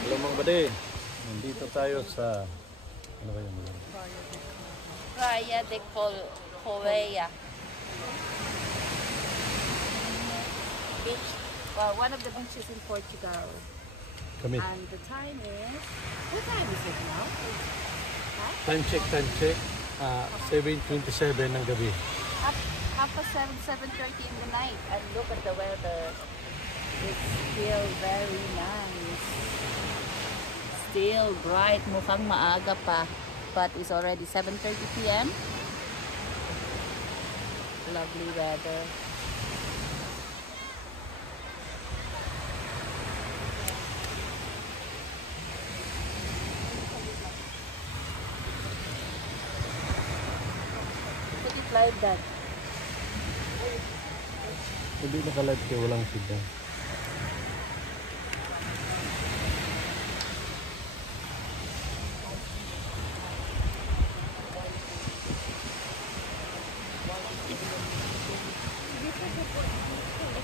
Hello mga buddy, nandito tayo sa ano ba yun? Praia de Coveia beach, one of the beaches in Portugal. Kami. And the time is, what time is it now? Time check. 7:27 ng gabi. Half past 7:30 in the night. And look at the weather. It's still very nice. Still bright. Mukhang maaga pa. But it's already 7:30 p.m. Lovely weather. Put it like that. Hindi nakalive kaya walang signal.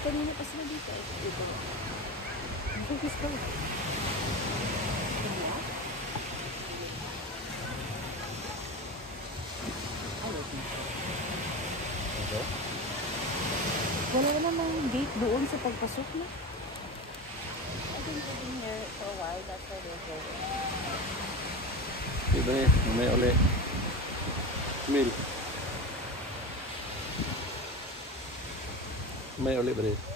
Kanina pa sila dito. Ito. Focus ko. Okay. Wala namang gate doon sa pagpasok na. I've been living here for a while. That's why they're going. Diba eh, may uli. Mil. May uli ba rin?